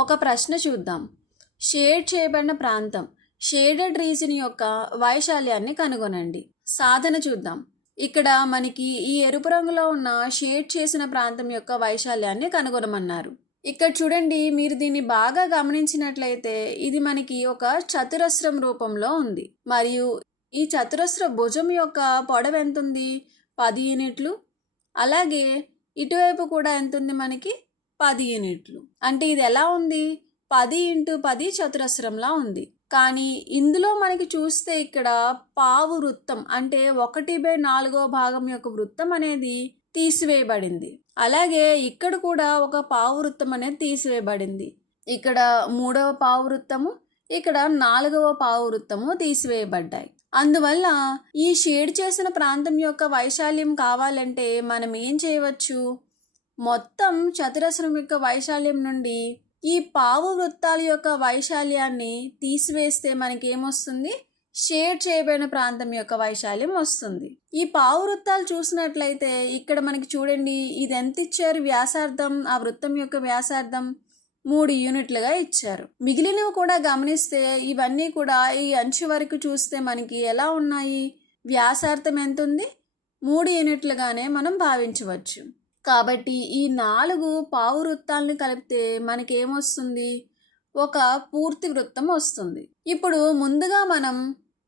ఒక ప్రశ్న చూద్దాం. షేడ్ చేయబడిన ప్రాంతం షేడెడ్ రీజన్ యొక్క వైశాల్యాన్ని కనుగొనండి. సాధన చూద్దాం. ఇక్కడ మనకి ఈ ఎరుపు రంగులో ఉన్న షేడ్ చేసిన ప్రాంతం యొక్క వైశాల్యాన్ని కనుగొనమన్నారు. ఇక్కడ చూడండి, మీరు దీన్ని బాగా గమనించినట్లయితే ఇది మనకి ఒక చతురస్రం రూపంలో ఉంది. మరియు ఈ చతురస్ర భుజం యొక్క పొడవు ఎంత ఉంది? 10 యూనిట్లు. అలాగే ఇటువైపు కూడా ఎంత ఉంది? మనకి 10 యూనిట్లు. అంటే ఇది ఎలా ఉంది? 10 × 10 చతురస్రంలా ఉంది. కానీ ఇందులో మనకి చూస్తే ఇక్కడ పావు వృత్తం అంటే 1/4 భాగం యొక్క వృత్తం అనేది తీసివేయబడింది. అలాగే ఇక్కడ కూడా ఒక పావు వృత్తం అనేది తీసివేయబడింది. ఇక్కడ 3వ పావు వృత్తము, ఇక్కడ 4వ పావు వృత్తము తీసివేయబడ్డాయి. అందువల్ల ఈ షేడ్ చేసిన ప్రాంతం యొక్క వైశాల్యం కావాలంటే మనం ఏం చేయవచ్చు? మొత్తం చతురస్రం యొక్క వైశాల్యం నుండి ఈ పావు వృత్తాల యొక్క వైశాల్యాన్ని తీసివేస్తే మనకేమొస్తుంది? షేడ్ చేయబడిన ప్రాంతం యొక్క వైశాల్యం వస్తుంది. ఈ పావు వృత్తాలు చూసినట్లయితే ఇక్కడ మనకి చూడండి, ఇది ఎంత ఇచ్చారు వ్యాసార్థం? ఆ వృత్తం యొక్క వ్యాసార్థం 3 యూనిట్లుగా ఇచ్చారు. మిగిలినవి కూడా గమనిస్తే ఇవన్నీ కూడా ఈ అంచు వరకు చూస్తే మనకి ఎలా ఉన్నాయి? వ్యాసార్థం ఎంత ఉంది? 3 యూనిట్లుగానే మనం భావించవచ్చు. కాబట్టి ఈ 4 పావు వృత్తాలను కలిపితే మనకేమొస్తుంది? ఒక పూర్తి వృత్తం వస్తుంది. ఇప్పుడు ముందుగా మనం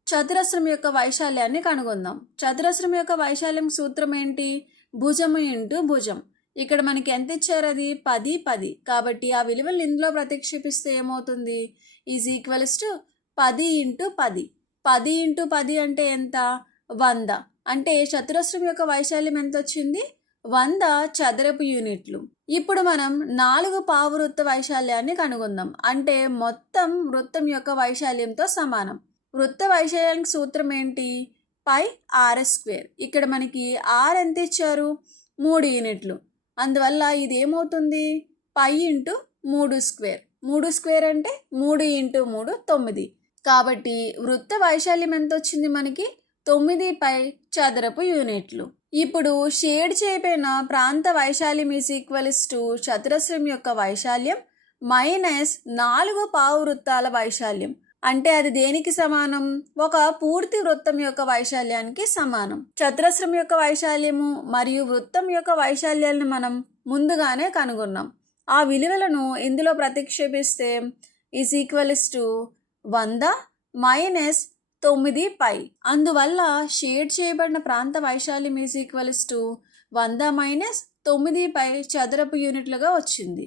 చతురస్రం యొక్క వైశాల్యాన్ని కనుగొందాం. చతురస్రం యొక్క వైశాల్యం సూత్రం ఏంటి? భుజము × భుజం. ఇక్కడ మనకి ఎంత ఇచ్చారు? అది 10 10. కాబట్టి ఆ విలువలు ఇందులో ప్రతిక్షేపిస్తే ఏమవుతుంది? Is equals to 10 × 10. 10 × 10 అంటే ఎంత? 100. అంటే చతురస్రం యొక్క వైశాల్యం ఎంత వచ్చింది? 100 చదరపు యూనిట్లు. ఇప్పుడు మనం 4 పావు వృత్త వైశాల్యాన్ని కనుగొందాం. అంటే మొత్తం వృత్తం యొక్క వైశాల్యంతో సమానం. వృత్త వైశాల్యానికి సూత్రం ఏంటి? πr². ఇక్కడ మనకి r ఎంత ఇచ్చారు? 3 యూనిట్లు. అందువల్ల ఇది ఏమవుతుంది? π × 3². 3² అంటే 3 × 3 9. కాబట్టి వృత్త వైశాల్యం ఎంత వచ్చింది మనకి? 9π చదరపు యూనిట్లు. ఇప్పుడు షేడ్ చేయబడిన ప్రాంత వైశాల్యం ఈజ్ ఈక్వల్స్ టు చతురస్రం యొక్క వైశాల్యం మైనస్ 4 పావు వృత్తాల వైశాల్యం. అంటే అది దేనికి సమానం? ఒక పూర్తి వృత్తం యొక్క వైశాల్యానికి సమానం. చతురస్రం యొక్క వైశాల్యము మరియు వృత్తం యొక్క వైశాల్యాలను మనం ముందుగానే కనుగొన్నాం. ఆ విలువలను ఇందులో ప్రతిక్షేపిస్తే ఈజ్ ఈక్వల్స్ టు 100 మైనస్ 9π. అందువల్ల షేడ్ చేయబడిన ప్రాంత వైశాల్యం ఈజ్ ఈక్వల్స్ టు 100 మైనస్ 9π చదరపు యూనిట్లుగా వచ్చింది.